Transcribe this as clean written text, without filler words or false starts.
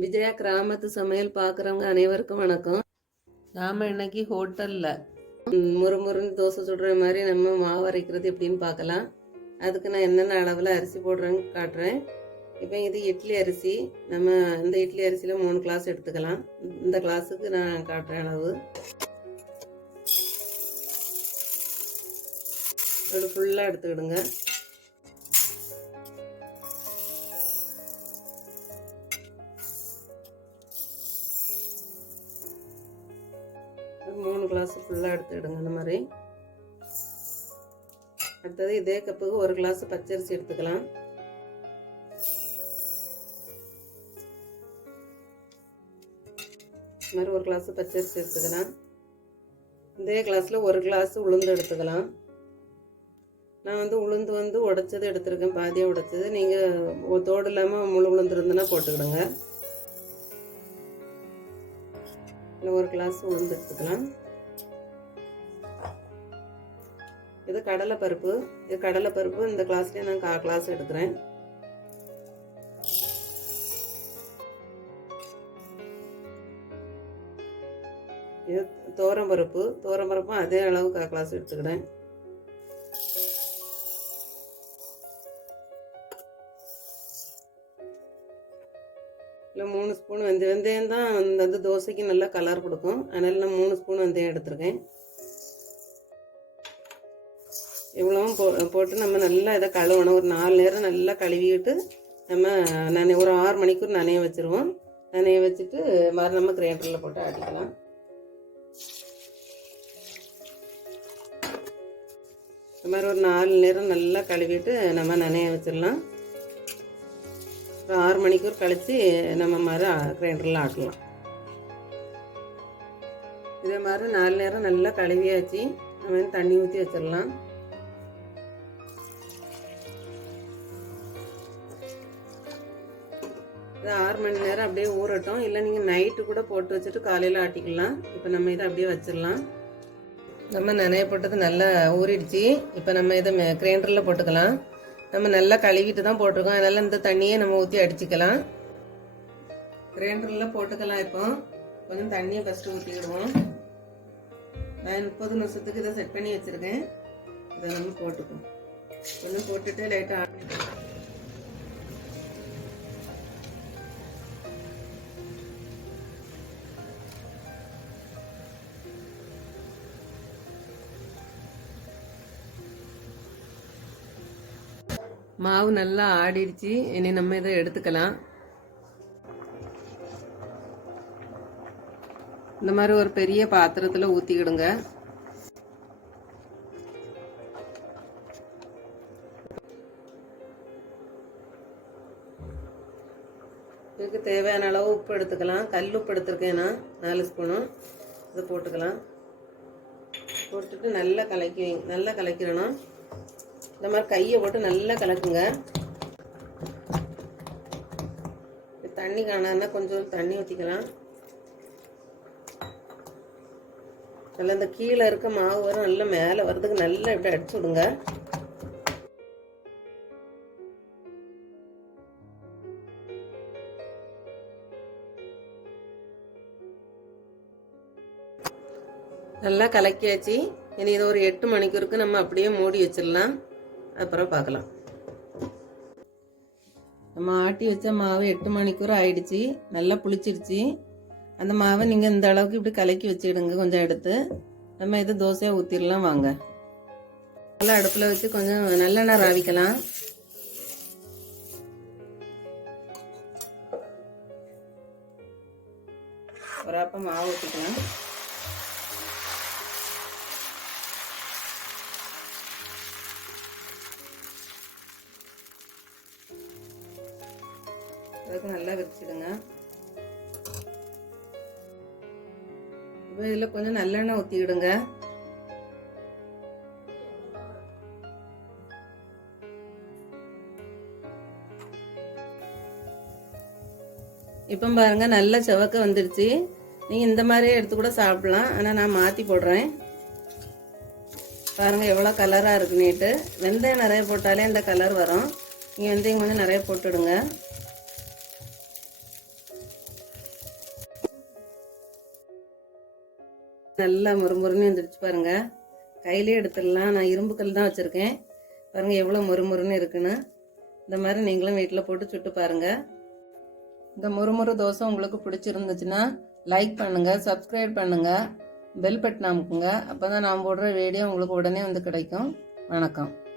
விஜயா கிராமத்து சமையல் பார்க்குறவங்க அனைவருக்கும் வணக்கம். நாம் இன்னைக்கு ஹோட்டலில் முறுமுறுன்னு தோசை சுடுற மாதிரி நம்ம மாவு அரைக்கிறது எப்படின்னு பார்க்கலாம். அதுக்கு நான் என்னென்ன அளவில் அரிசி போடுறேன்னு காட்டுறேன். இப்போ இது இட்லி அரிசி. நம்ம இந்த இட்லி அரிசியில் 3 கிளாஸ் எடுத்துக்கலாம். இந்த கிளாஸுக்கு நான் காட்டுறேன் அளவு. அது ஃபுல்லாக எடுத்துக்கிடுங்க. மூணு கிளாஸ் ஃபுல்லாக எடுத்துக்கிடுங்க. இந்த மாதிரி அடுத்தது இதே கப்புக்கு 1 கிளாஸ் பச்சரிசி எடுத்துக்கலாம். இந்த மாதிரி 1 கிளாஸ் பச்சரிசி எடுத்துக்கலாம். இதே கிளாஸில் 1 கிளாஸ் உளுந்து எடுத்துக்கலாம். நான் உளுந்து உடைச்சது எடுத்துருக்கேன், பாதியாக உடைச்சது. நீங்கள் தோடு இல்லாமல் முழு உளுந்து இருந்துன்னா போட்டுக்கிடுங்க. இல்லை 1 கிளாஸ் உளுந்து எடுத்துக்கலாம். இது கடலைப்பருப்பு. இது கடலைப்பருப்பு இந்த கிளாஸ்லேயே நான் 1/4 கிளாஸ் எடுக்கிறேன். இது துவரம்பருப்பு. துவரம்பருப்பும் அதே அளவு 1/4 கிளாஸ் எடுத்துக்கிறேன். இல்லை 3 ஸ்பூன் வெந்தயம் தான் அந்த தோசைக்கு நல்லா கலர் கொடுக்கும். அதனால நான் 3 ஸ்பூன் வெந்தயம் எடுத்துருக்கேன். இவ்வளவும் போட்டு நம்ம நல்லா இதை கழுவணும். ஒரு 4 நேரம் நல்லா கழுவிட்டு நம்ம ஒரு 6 மணிக்கூர் நனைய வச்சுருவோம். நனைய வச்சுட்டு நம்ம கிரைண்டரில் போட்டு ஆட்டிக்கலாம். இந்த மாதிரி ஒரு 4 நேரம் நல்லா கழுவிட்டு நம்ம நனைய வச்சிடலாம். ஒரு 6 மணிக்கூர் கழித்து நம்ம கிரைண்டரில் ஆட்டலாம். இதே மாதிரி 4 நேரம் நல்லா கழுவியாச்சு. நம்ம தண்ணி ஊற்றி வச்சிடலாம். இது 6 மணி நேரம் அப்படியே ஊறட்டும். இல்லை நீங்கள் நைட்டு கூட போட்டு வச்சுட்டு காலையில் ஆட்டிக்கலாம். இப்போ நம்ம இதை அப்படியே வச்சிடலாம். நம்ம நனைய போட்டது நல்லா ஊறிடுச்சு. இப்போ நம்ம இதை கிரைண்டரில் போட்டுக்கலாம். நம்ம நல்லா கழுவிட்டு தான் போட்டிருக்கோம். அதனால் இந்த தண்ணியை நம்ம ஊற்றி அடிச்சுக்கலாம். கிரைண்டரில் போட்டுக்கலாம். இப்போ கொஞ்சம் தண்ணியை ஃபஸ்ட்டு ஊற்றிக்கிடுவோம். நான் 30 நிமிஷத்துக்கு இதை செட் பண்ணி வச்சுருக்கேன். இதை நம்ம போட்டுக்குவோம். கொஞ்சம் போட்டுட்டு லைட்டாக மாவு நல்லா ஆடிடுச்சு. இனி நம்ம இதை எடுத்துக்கலாம். இந்த மாதிரி ஒரு பெரிய பாத்திரத்தில் ஊற்றிக்கிடுங்க. இதுக்கு தேவையான அளவு உப்பு எடுத்துக்கலாம். கல் உப்பு எடுத்துருக்கேன் நான் 4 ஸ்பூனும். இதை போட்டுக்கலாம். போட்டுட்டு நல்லா கலக்கிடணும். இந்த மாதிரி கையை போட்டு நல்லா கலக்குங்க. தண்ணி காணாதுன்னா கொஞ்சம் தண்ணி ஊற்றிக்கலாம். நல்லா இந்த கீழே இருக்க மாவு வரும் நல்லா மேலே வர்றதுக்கு நல்லா இப்படி அடிச்சு விடுங்க. நல்லா கலக்கியாச்சு. இனி இதை ஒரு 8 மணிக்கூருக்கு நம்ம அப்படியே மூடி வச்சிடலாம். அப்புறம் பார்க்கலாம். நம்ம ஆட்டி வச்ச மாவு 8 மணிக்கூர் ஆயிடுச்சு. நல்லா புளிச்சிருச்சு. அந்த மாவை நீங்கள் இந்த அளவுக்கு இப்படி கலக்கி வச்சுக்கிடுங்க. கொஞ்சம் எடுத்து நம்ம இதை தோசையாக ஊற்றிடலாம். வாங்க, நல்லா அடுப்பில் வச்சு கொஞ்சம் நல்லெண்ணெய் ராவிக்கலாம். ஒரு அப்பம் மாவு ஊற்றிக்கலாம். அதுக்கு நல்லா விரிச்சிடுங்க. இப்போ இதில் கொஞ்சம் நல்லெண்ணெய் ஊற்றிக்கிடுங்க. இப்போ பாருங்க நல்லா செவக்க வந்துடுச்சு. நீங்கள் இந்த மாதிரியே எடுத்து கூட சாப்பிடலாம். ஆனால் நான் மாற்றி போடுறேன். பாருங்கள் எவ்வளோ கலராக இருக்குன்னுட்டு. வெந்தயம் நிறைய போட்டாலே இந்த கலர் வரும். நீங்கள் வெந்தயம் கொஞ்சம் நிறைய போட்டுடுங்க. நல்லா முறுமுறுன்னு எழுந்திரிச்சு பாருங்க. கையிலே எடுத்துடலாம். நான் இரும்பு கல் தான் வச்சுருக்கேன். பாருங்கள் எவ்வளோ முறுமுறுன்னு இருக்குன்னு. இந்த மாதிரி நீங்களும் வீட்டில் போட்டு சுட்டு பாருங்கள். இந்த முறுமுறு தோசை உங்களுக்கு பிடிச்சிருந்துச்சுன்னா லைக் பண்ணுங்கள், சப்ஸ்கிரைப் பண்ணுங்கள், பெல் பட்டன் அமுக்குங்க. அப்போ தான் நான் போடுற வீடியோ உங்களுக்கு உடனே வந்து கிடைக்கும். வணக்கம்.